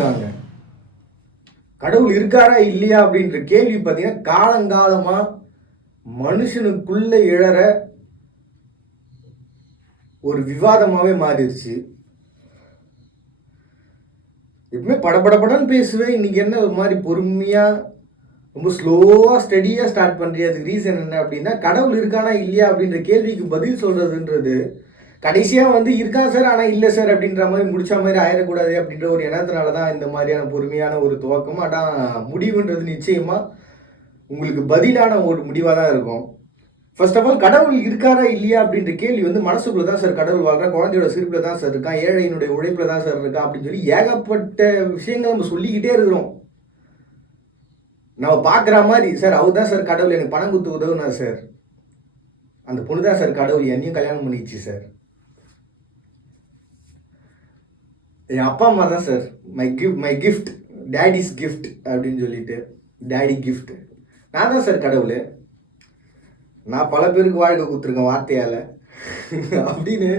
இருக்காங்க. கடவுள் இருக்காரா இல்லையா அப்படின்ற கேள்வி பார்த்தீங்கன்னா காலங்காலமா மனுஷனுக்குள்ள எழற ஒரு விவாதமாவே மாறிடுச்சு. எப்பவுமே படபடன்னு பேசுவேன். இன்னைக்கு என்ன ஒரு மாதிரி பொறுமையா ரொம்ப ஸ்லோவா ஸ்டடியா ஸ்டார்ட் பண்றியா? அதுக்கு ரீசன் என்ன அப்படின்னா, கடவுள் இருக்கானா இல்லையா அப்படின்ற கேள்விக்கு பதில் சொல்றதுன்றது கடைசியா இருக்கான் சார் ஆனா இல்லை சார் அப்படின்ற மாதிரி முடிச்ச மாதிரி ஆயிடக்கூடாது அப்படின்ற ஒரு எண்ணத்தினால தான் இந்த மாதிரியான பொறுமையான ஒரு துவக்கம். ஆனால் முடிவுன்றது நிச்சயமா உங்களுக்கு பதிலான ஒரு முடிவாக தான் இருக்கும். ஃபர்ஸ்ட் ஆஃப் ஆல் கடவுள் இருக்காரா இல்லையா அப்படின்ற கேள்வி மனசுக்குள்ள தான் சார் கடவுள் வாழ்றான், குழந்தையோட சிரிப்புல தான் சார் இருக்கான், ஏழையினுடைய உழைப்புல தான் சார் இருக்கான் அப்படின்னு சொல்லி ஏகப்பட்ட விஷயங்கள் நம்ம சொல்லிக்கிட்டே இருக்கிறோம். நம்ம பார்க்குற மாதிரி சார் அவர் தான் சார் கடவுள், எனக்கு பணம் கொடுத்து உதவுனா சார், அந்த பொண்ணு தான் சார் கடவுள், என்னையும் கல்யாணம் பண்ணிச்சு சார், என் அப்பா அம்மா தான் sir my gift daddy's gift அப்படின்னு சொல்லிட்டு டேடி கிஃப்ட், நான் தான் சார் கடவுள், நான் பல பேருக்கு வாழ்க்கை கொடுத்துருக்கேன் வார்த்தையால் அப்படின்னு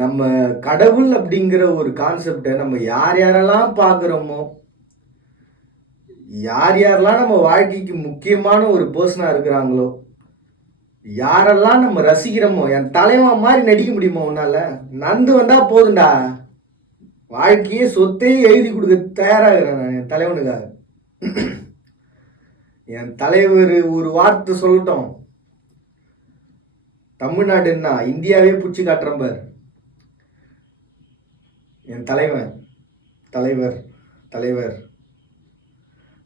நம்ம கடவுள் அப்படிங்கிற ஒரு கான்செப்டை நம்ம யார் யாரெல்லாம் பார்க்குறோமோ, யார் யாரெல்லாம் நம்ம வாழ்க்கைக்கு முக்கியமான ஒரு பர்சனாக இருக்கிறாங்களோ, யாரெல்லாம் நம்ம ரசிக்கிறோமோ, என் தலைவன் மாதிரி நடிக்க முடியுமோ உன்னால, நந்து வந்தா போதுண்டா, வாழ்க்கையே சொத்தையே எழுதி கொடுக்க தயாராகிறேன் நான் என் தலைவனுக்காக. என் தலைவர் ஒரு வார்த்தை சொல்லட்டும், தமிழ்நாடுன்னா இந்தியாவே பிடிச்சி காட்டுறேன் பார், என் தலைவன் தலைவர் தலைவர்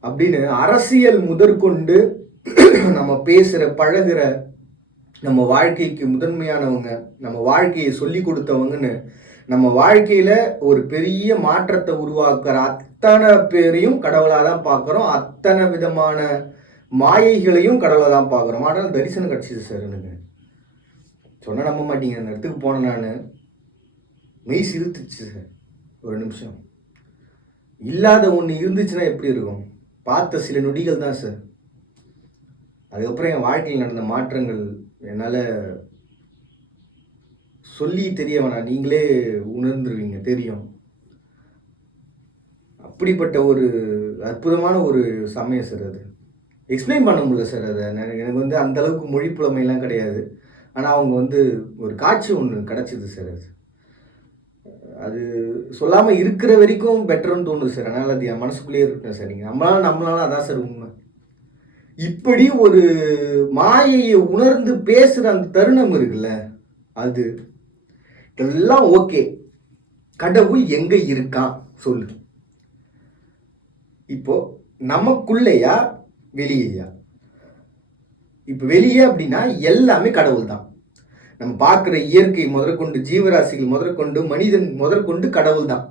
அப்படின்னு அரசியல் முதற்கொண்டு நம்ம பேசுகிற பழகிற நம்ம வாழ்க்கைக்கு முதன்மையானவங்க, நம்ம வாழ்க்கையை சொல்லி கொடுத்தவங்கன்னு நம்ம வாழ்க்கையில ஒரு பெரிய மாற்றத்தை உருவாக்குற அத்தனை பேரையும் கடவுளாக தான் பார்க்குறோம், அத்தனை விதமான மாயைகளையும் கடவுளாக தான் பார்க்குறோம். ஆனால் தரிசனம் கிடச்சிது சார் எனக்கு. சொன்ன நம்ப மாட்டீங்க, அந்த இடத்துக்கு போனேன் நான், மெய் சிரித்துச்சு சார். ஒரு நிமிஷம் இல்லாத ஒன்று இருந்துச்சுன்னா எப்படி இருக்கும்? பார்த்த சில நொடிகள் தான் சார். அதுக்கப்புறம் என் வாழ்க்கையில் நடந்த மாற்றங்கள் என்னால் சொல்லி தெரிய வேணாம், நீங்களே உணர்ந்துருவீங்க, தெரியும். அப்படிப்பட்ட ஒரு அற்புதமான ஒரு சமயம் சார். அது எக்ஸ்பிளைன் பண்ண முடியல சார். அதை எனக்கு அந்த அளவுக்கு மொழி புலமையெல்லாம் கிடையாது. ஆனால் அவங்க ஒரு காட்சி ஒன்று கிடச்சிது சார். அது சொல்லாமல் இருக்கிற வரைக்கும் பெட்டர்னு தோணுது சார். அதனால் அது என் மனசுக்குள்ளேயே இருக்கேன் சார். நீங்கள் நம்மளால அதான் சார் உண்மை. இப்படி ஒரு மாயையை உணர்ந்து பேசுகிற அந்த தருணம் இருக்குல்ல, அது எல்லாம் ஓகே. கடவுள் எங்கே இருக்கான் சொல்லு. இப்போ நமக்குள்ளையா வெளியேயா? இப்போ வெளியே அப்படின்னா எல்லாமே கடவுள் தான். நம்ம பார்க்குற இயற்கை முதற்கொண்டு, ஜீவராசிகள் முதற்கொண்டு, மனிதன் முதற்கொண்டு கடவுள் தான்.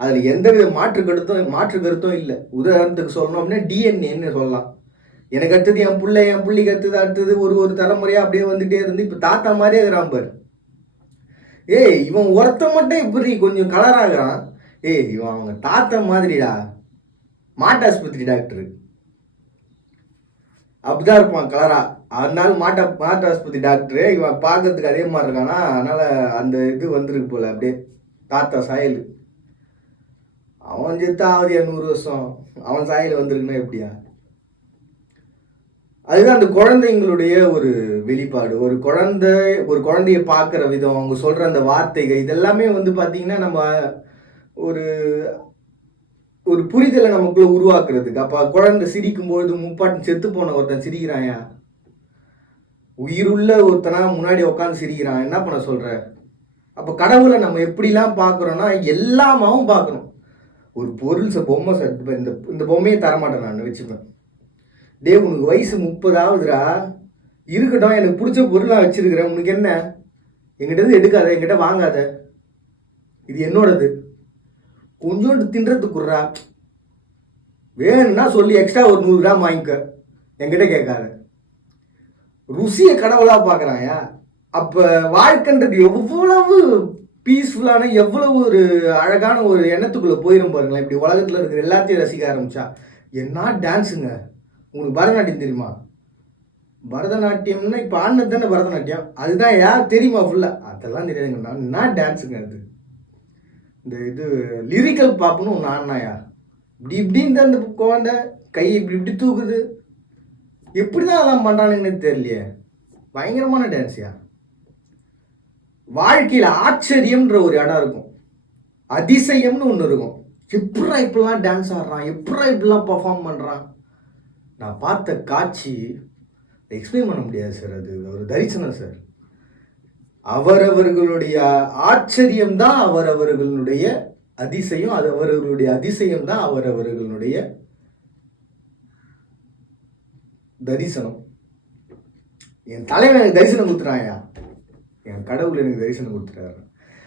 அதில் எந்தவித மாற்று கருத்தும் இல்லை. உதாரணத்துக்கு சொல்லணும் அப்படின்னா டிஎன்ஏன்னு சொல்லலாம். எனக்கு அடுத்தது என் புள்ளிக்கு அடுத்தது ஒரு தலைமுறையாக அப்படியே வந்துகிட்டே இருந்து இப்போ தாத்தா மாதிரியே இருக்கிறான் பாரு. இவன் ஒருத்த மட்டும் இப்படி கொஞ்சம் கலராகிறான், இவன் அவங்க தாத்தா மாதிரிடா, மாட்டாஸ்பத்திரி டாக்டரு அப்படிதான் இருப்பான் கலரா. அதனால மாட்டாஸ்பத்திரி டாக்டரு இவன் பார்க்கறதுக்கு அதே மாதிரி இருக்கானா, அதனால அந்த இது வந்திருக்கு போல அப்படியே தாத்தா சாயல். அவன் செத்து ஆகுது 100 வருஷம், அவன் சாயல் வந்திருக்குன்னா எப்படியா? அதுதான் அந்த குழந்தைங்களுடைய ஒரு வெளிப்பாடு. ஒரு குழந்தைய பார்க்குற விதம், அவங்க சொல்கிற அந்த வார்த்தைகள், இதெல்லாமே பார்த்தீங்கன்னா நம்ம ஒரு ஒரு புரிதலை நமக்குள்ள உருவாக்குறதுக்கு. அப்போ குழந்தை சிரிக்கும்பொழுது முப்பாட்டன் செத்து போன ஒருத்தன் சிரிக்கிறாயா, உயிருள்ள ஒருத்தனா முன்னாடி உட்காந்து சிரிக்கிறான், என்ன பண்ண சொல்ற? அப்போ கடவுளை நம்ம எப்படிலாம் பார்க்குறோன்னா எல்லாமாவும் பார்க்கணும். ஒரு பொருள் பொம்மை சார், இந்த பொம்மையை தரமாட்டேன் நான் வச்சுப்பேன். உனக்கு வயசு 30 ஆகுதுரா, இருக்கட்டும், எனக்கு பிடிச்ச பொருளாக வச்சிருக்கிறேன், உனக்கு என்ன? என்கிட்ட எடுக்காத, என்கிட்ட வாங்காத, இது என்னோடது, கொஞ்சோண்டு தின்றதுக்குறா, வேணும்னா சொல்லி எக்ஸ்ட்ரா ஒரு 100 கிராம் வாங்கிக்க, என்கிட்ட கேட்காத. ருசியை கடவுளாக பார்க்குறாயா? அப்போ வாழ்க்கைன்றது எவ்வளவு பீஸ்ஃபுல்லான, எவ்வளவு ஒரு அழகான ஒரு எண்ணத்துக்குள்ளே போயிடும் பாருங்களேன். இப்படி உலகத்தில் இருக்கிற எல்லாத்தையும் ரசிக்க ஆரம்பிச்சா. என்ன டான்ஸுங்க! உங்களுக்கு பரதநாட்டியம் தெரியுமா? பரதநாட்டியம்னா இப்போ ஆடினது தானே பரதநாட்டியம், அதுதான் யார் தெரியுமா ஃபுல்லாக? அதெல்லாம் தெரியாதுங்க. நான் என்ன டான்ஸுங்க அது? இந்த இது லிரிக்கல் பாப்புன்னு ஒன்று ஆனாயா, இப்படி இப்படின்னு அந்த குழந்தை கை இப்படி இப்படி தூக்குது, எப்படி தான் அதெல்லாம் பண்ணுறானுங்கன்னு தெரியலையே. பயங்கரமான டான்ஸியா. வாழ்க்கையில் ஆச்சரியம்ன்ற ஒரு இடம் இருக்கும், அதிசயம்னு ஒன்று இருக்கும். எப்படா இப்படிலாம் டான்ஸ் ஆடுறான், எப்படா இப்படிலாம் பர்ஃபார்ம் பண்ணுறான். நான் பார்த்த காட்சி எக்ஸ்பிளைன் பண்ண முடியாது சார். அது ஒரு தரிசனம் சார். அவரவர்களுடைய ஆச்சரியம் தான் அவரவர்களுடைய அதிசயம், அது அவரவர்களுடைய அதிசயம் தான் அவரவர்களுடைய தரிசனம். என் தலைவன் எனக்கு தரிசனம் கொடுத்துறாயா, என் கடவுள் எனக்கு தரிசனம் கொடுத்துறாரு.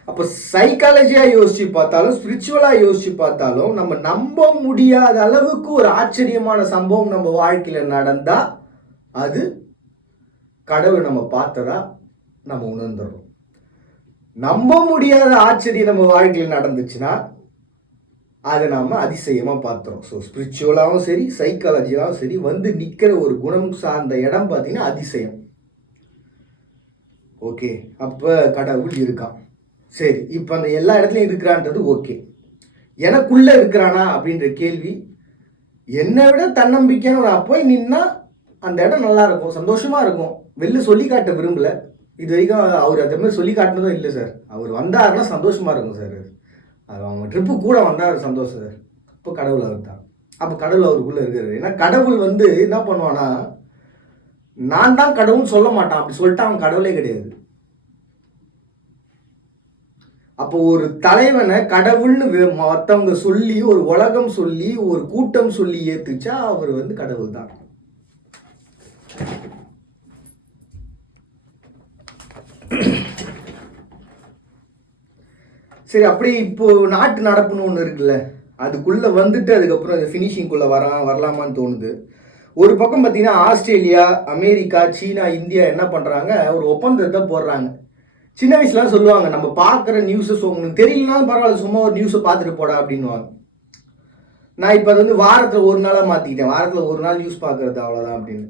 அப்போ சைக்காலஜியாக யோசிச்சு பார்த்தாலும் ஸ்பிரிச்சுவலாக யோசிச்சு பார்த்தாலும் நம்ம நம்ப முடியாத அளவுக்கு ஒரு ஆச்சரியமான சம்பவம் நம்ம வாழ்க்கையில் நடந்தால் அது கடவுள் நம்ம பார்த்ததா நம்ம உணர்ந்துடுறோம். நம்ப முடியாத ஆச்சரியம் நம்ம வாழ்க்கையில் நடந்துச்சுன்னா அதை நாம் அதிசயமாக பார்த்துறோம். ஸோ ஸ்பிரிச்சுவலாகவும் சரி சைக்காலஜியாகவும் சரி வந்து நிற்கிற ஒரு குணம் சார்ந்த இடம் பார்த்தீங்கன்னா அதிசயம். ஓகே, அப்போ கடவுள் இருக்கான். சரி, இப்போ அந்த எல்லா இடத்துலையும் இருக்கிறான்றது ஓகே. எனக்குள்ளே இருக்கிறானா அப்படின்ற கேள்வி, என்னை விட தன்னம்பிக்கையான நான் போய் நின்னா அந்த இடம் நல்லா இருக்கும், சந்தோஷமாக இருக்கும். வெளில சொல்லி காட்ட விரும்பலை. இது வரைக்கும் அவர் அதே மாதிரி சொல்லி காட்டினதும் இல்லை சார். அவர் வந்தாருன்னா சந்தோஷமாக இருக்கும் சார். அது அவங்க ட்ரிப்பு கூட வந்தால் சந்தோஷம் சார். இப்போ கடவுள் அவர் தான். அப்போ கடவுள் அவருக்குள்ளே இருக்காரு. ஏன்னா கடவுள் வந்து என்ன பண்ணுவான்னா, நான் தான் கடவுள்னு சொல்ல மாட்டான். அப்படி சொல்லிட்டு அவன் கடவுளே கிடையாது. அப்போ ஒரு தலைவனை கடவுள்னு மற்றவங்க சொல்லி, ஒரு உலகம் சொல்லி, ஒரு கூட்டம் சொல்லி ஏத்துச்சா அவர் வந்து கடவுள் தான். சரி, அப்படியே இப்போ நாட்டு நடப்புன்னு ஒன்று இருக்குல்ல, அதுக்குள்ளே வந்துட்டு அதுக்கப்புறம் அது ஃபினிஷிங்குள்ளே வரலாமான்னு தோணுது. ஒரு பக்கம் பார்த்தீங்கன்னா ஆஸ்திரேலியா, அமெரிக்கா, சீனா, இந்தியா என்ன பண்ணுறாங்க, ஒரு ஒப்பந்தத்தை போடுறாங்க. சின்ன வயசுலாம் சொல்லுவாங்க, நம்ம பார்க்குற நியூஸஸ் உங்களுக்கு தெரியலனாலும் பரவாயில்ல, சும்மா ஒரு நியூஸை பார்த்துட்டு போடா அப்படின்வாங்க. நான் இப்போ அது வந்து வாரத்தில் ஒரு நாளாக மாற்றிக்கிட்டேன். வாரத்தில் ஒரு நாள் நியூஸ் பார்க்குறது அவ்வளோதான் அப்படின்னு.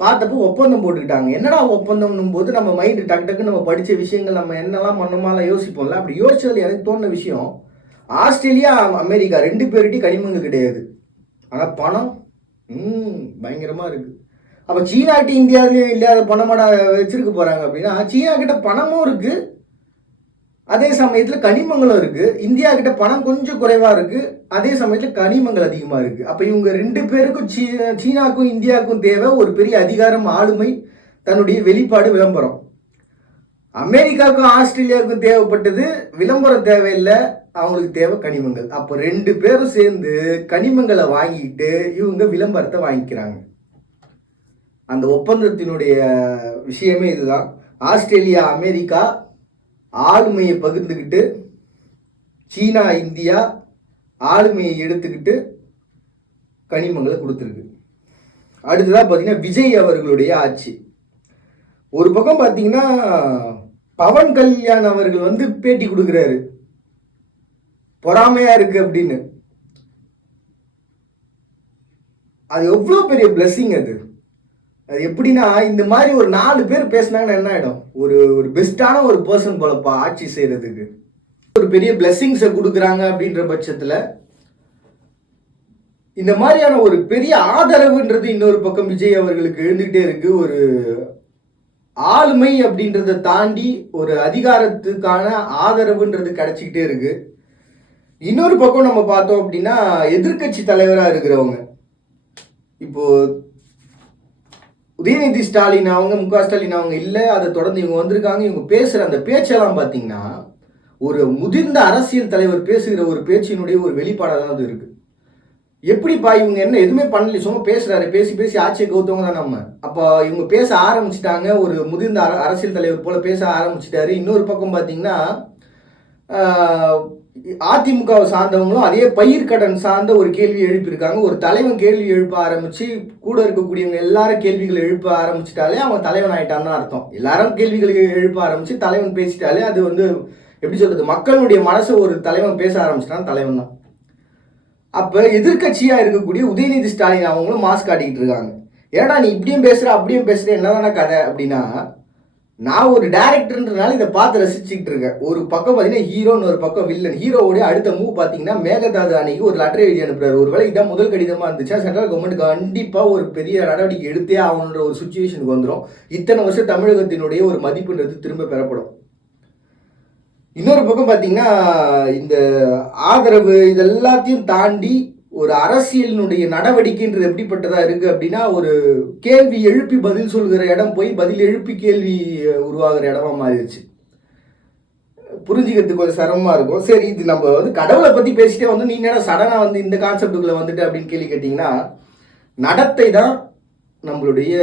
பார்த்தப்போ ஒப்பந்தம் போட்டுக்கிட்டாங்க. என்னடா ஒப்பந்தம்னும் போது நம்ம மைண்டு டக்கு டக்கு நம்ம படித்த விஷயங்கள் நம்ம என்னெல்லாம் பண்ணோமாலாம் யோசிப்போம்ல. அப்படி யோசிச்சது எனக்கு தோணுன விஷயம், ஆஸ்திரேலியா அமெரிக்கா 2 பேர்கிட்டையும் கனிமங்கள் கிடையாது, ஆனால் பணம் பயங்கரமாக இருக்குது. அப்போ சீனாட்டி இந்தியாவிலேயே இல்லாத பணமாடா வச்சிருக்க போகிறாங்க அப்படின்னா, சீனா கிட்ட பணமும் இருக்குது, அதே சமயத்தில் கனிமங்களும் இருக்குது. இந்தியா கிட்ட பணம் கொஞ்சம் குறைவாக இருக்குது, அதே சமயத்தில் கனிமங்கள் அதிகமாக இருக்குது. அப்போ இவங்க 2 பேருக்கும் சீனாக்கும் இந்தியாவுக்கும் தேவை ஒரு பெரிய அதிகாரம், ஆளுமை, தன்னுடைய வெளிப்பாடு, விளம்பரம். அமெரிக்காவுக்கும் ஆஸ்திரேலியாவுக்கும் தேவைப்பட்டது விளம்பரம் தேவையில்லை, அவங்களுக்கு தேவை கனிமங்கள். அப்போ 2 பேரும் சேர்ந்து கனிமங்களை வாங்கிட்டு இவங்க விளம்பரத்தை வாங்கிக்கிறாங்க. அந்த ஒப்பந்தத்தினுடைய விஷயமே இதுதான். ஆஸ்திரேலியா அமெரிக்கா ஆளுமையை பகிர்ந்துக்கிட்டு, சீனா இந்தியா ஆளுமையை எடுத்துக்கிட்டு கனிமங்களை கொடுத்துருக்கு. அடுத்ததாக பார்த்தீங்கன்னா விஜய் அவர்களுடைய ஆட்சி. ஒரு பக்கம் பார்த்தீங்கன்னா பவன் கல்யாண் அவர்கள் வந்து பேட்டி கொடுக்குறாரு, பொறாமையா இருக்கு அப்படின்னு. அது எவ்வளோ பெரிய பிளஸ்ஸிங் அது. அது எப்படின்னா, இந்த மாதிரி ஒரு 4 பேர் பேசினாங்கன்னா என்ன ஆகிடும், ஒரு ஒரு பெஸ்ட்டான ஒரு பர்சன் போலப்பா ஆட்சி செய்கிறதுக்கு. ஒரு பெரிய பிளெஸ்ஸிங்ஸை கொடுக்குறாங்க அப்படின்ற பட்சத்தில் இந்த மாதிரியான ஒரு பெரிய ஆதரவுன்றது இன்னொரு பக்கம் விஜய் அவர்களுக்கு எழுந்துகிட்டே இருக்கு. ஒரு ஆளுமை அப்படின்றத தாண்டி ஒரு அதிகாரத்துக்கான ஆதரவுன்றது கிடைச்சிக்கிட்டே இருக்கு. இன்னொரு பக்கம் நம்ம பார்த்தோம் அப்படின்னா எதிர்கட்சி தலைவராக இருக்கிறவங்க, இப்போ உதயநிதி ஸ்டாலின் அவங்க, முக ஸ்டாலின் அவங்க இல்லை, அதை தொடர்ந்து இவங்க வந்திருக்காங்க. இவங்க பேசுகிற அந்த பேச்செல்லாம் பார்த்தீங்கன்னா ஒரு முதிர்ந்த அரசியல் தலைவர் பேசுகிற ஒரு பேச்சினுடைய ஒரு வெளிப்பாடாக தான் அது இருக்குது. எப்படிப்பா இவங்க என்ன எதுவுமே பண்ணல, சும்மா பேசுகிறாரு, பேசி பேசி ஆட்சியை கவுத்தவங்க தான் நம்ம. அப்போ இவங்க பேச ஆரம்பிச்சிட்டாங்க, ஒரு முதிர்ந்த அரசியல் தலைவர் போல் பேச ஆரம்பிச்சிட்டாரு. இன்னொரு பக்கம் பார்த்தீங்கன்னா அதிமுகவை சார்ந்தவங்களும் அதே பயிர்க்கடன் சார்ந்த ஒரு கேள்வி எழுப்பியிருக்காங்க. ஒரு தலைவன் கேள்வி எழுப்ப ஆரம்பித்து கூட இருக்கக்கூடியவங்க எல்லாரும் கேள்விகளை எழுப்ப ஆரம்பிச்சிட்டாலே அவன் தலைவன் ஆகிட்டான்னு அர்த்தம். எல்லாரும் கேள்விகளை எழுப்ப ஆரம்பித்து தலைவன் பேசிட்டாலே அது வந்து எப்படி சொல்கிறது, மக்களுடைய மனசை ஒரு தலைவன் பேச ஆரம்பிச்சிட்டான், தலைவன் தான். அப்போ எதிர்கட்சியாக இருக்கக்கூடிய உதயநிதி ஸ்டாலின் அவங்களும் மாஸ்க் காட்டிக்கிட்டு இருக்காங்க. ஏன்னா நீ இப்படியும் பேசுகிற அப்படியும் பேசுகிற என்னதான கதை அப்படின்னா, நான் ஒரு டேரக்டர்ன்றனால இதை பார்த்து ரசிச்சுக்கிட்டு இருக்கேன். ஒரு பக்கம் பார்த்தீங்கன்னா ஹீரோன்னு, ஒரு பக்கம் வில்லன். ஹீரோவுடைய அடுத்த மூவ் பார்த்தீங்கன்னா மேகதாது அன்னைக்கு ஒரு லெட்டர் எழுதி அனுப்புறாரு. ஒருவேளை இதான் முதல் கடிதமாக இருந்துச்சா, சென்ட்ரல் கவர்மெண்ட் கண்டிப்பாக ஒரு பெரிய நடவடிக்கை எடுத்தே ஆகணுன்ற ஒரு சுச்சுவேஷனுக்கு வந்துடும். இத்தனை வருஷம் தமிழகத்தினுடைய ஒரு மதிப்புன்றது திரும்ப பெறப்படும். இன்னொரு பக்கம் பார்த்தீங்கன்னா இந்த ஆதரவு இதெல்லாத்தையும் தாண்டி ஒரு அரசியலினுடைய நடவடிக்கைன்றது எப்படிப்பட்டதா இருக்கு அப்படின்னா, ஒரு கேள்வி எழுப்பி பதில் சொல்கிற இடம் போய் பதில் எழுப்பி கேள்வி உருவாகிற இடமா மாறிடுச்சு. புரிஞ்சுக்கிறதுக்கு கொஞ்சம் சிரமமா இருக்கும். சரி, இது நம்ம வந்து கடவுளை பத்தி பேசிட்டே வந்து நீ என்ன சடனா வந்து இந்த கான்செப்டுக்குள்ள வந்துட்டு அப்படின்னு கேள்வி கேட்டீங்கன்னா, நடத்தை தான் நம்மளுடைய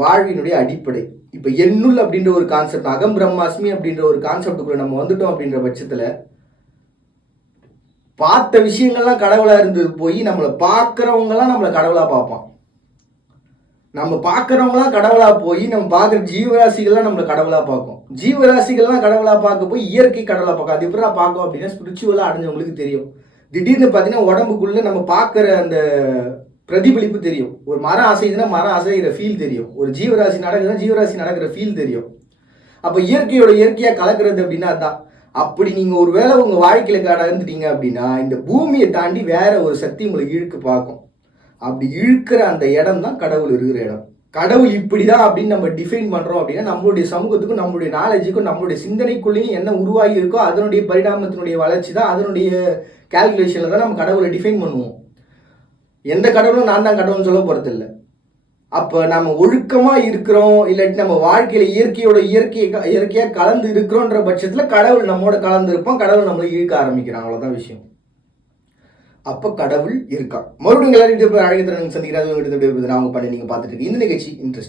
வாழ்வினுடைய அடிப்படை. இப்ப எண்ணுள் அப்படின்ற ஒரு கான்செப்ட், அகம் பிரம்மாஸ்மி அப்படின்ற ஒரு கான்செப்டுக்குள்ள நம்ம வந்துட்டோம் அப்படின்ற பட்சத்துல பார்த்த விஷயங்கள்லாம் கடவுளா இருந்தது போய் நம்மளை பார்க்குறவங்கலாம் நம்மளை கடவுளா பார்ப்பான். நம்ம பார்க்குறவங்களாம் கடவுளா போய் நம்ம பார்க்குற ஜீவராசிகள்லாம் நம்மளை கடவுளா பார்க்கும். ஜீவராசிகள்லாம் கடவுளா பார்க்க போய் இயற்கை கடவுளா பார்க்கும். அது எப்படா பார்க்கும் அப்படின்னா ஸ்பிரிச்சுவலாக அடைஞ்சவங்களுக்கு தெரியும். திடீர்னு பார்த்தீங்கன்னா உடம்புக்குள்ள நம்ம பார்க்குற அந்த பிரதிபலிப்பு தெரியும். ஒரு மரம் அசைதுன்னா மரம் அசைகிற ஃபீல் தெரியும். ஒரு ஜீவராசி நடக்குதுன்னா ஜீவராசி நடக்கிற ஃபீல் தெரியும். அப்போ இயற்கையோட இயற்கையாக கலக்கிறது அப்படின்னா அதான். அப்படி நீங்கள் ஒரு வேளை உங்கள் வாழ்க்கையில் கடந்துட்டீங்க அப்படின்னா இந்த பூமியை தாண்டி வேற ஒரு சக்தி உங்களை இழுக்க பார்க்கும். அப்படி இழுக்கிற அந்த இடம் தான் கடவுள் இருக்கிற இடம். கடவுள் இப்படி தான் அப்படின்னு நம்ம டிஃபைன் பண்ணுறோம் அப்படின்னா நம்மளுடைய சமூகத்துக்கும் நம்மளுடைய நாலேஜுக்கும் நம்மளுடைய சிந்தனைக்குள்ளேயும் என்ன உருவாகி இருக்கோ அதனுடைய பரிணாமத்தினுடைய வளர்ச்சி தான், அதனுடைய கால்குலேஷனில் தான் நம்ம கடவுளை டிஃபைன் பண்ணுவோம். எந்த கடவுளும் நான் தான் கடவுள்னு சொல்ல போகிறதில்லை. அப்போ நம்ம ஒழுக்கமாக இருக்கிறோம், இல்லாட்டி நம்ம வாழ்க்கையில் இயற்கையோட இயற்கையாக கலந்து இருக்கிறோன்ற பட்சத்தில் கடவுள் நம்மோட கலந்து இருப்போம், கடவுள் நம்மளை இழுக்க ஆரம்பிக்கிறான். அவ்வளோதான் விஷயம். அப்போ கடவுள் இருக்கான். மறுபடியும் எல்லாரும் அழகத்திறன் சந்திக்கிறாங்க. அவங்க பண்ணி நீங்கள் பார்த்துட்டு இருக்கீங்க. இந்த நிகழ்ச்சி இன்ட்ரெஸ்ட்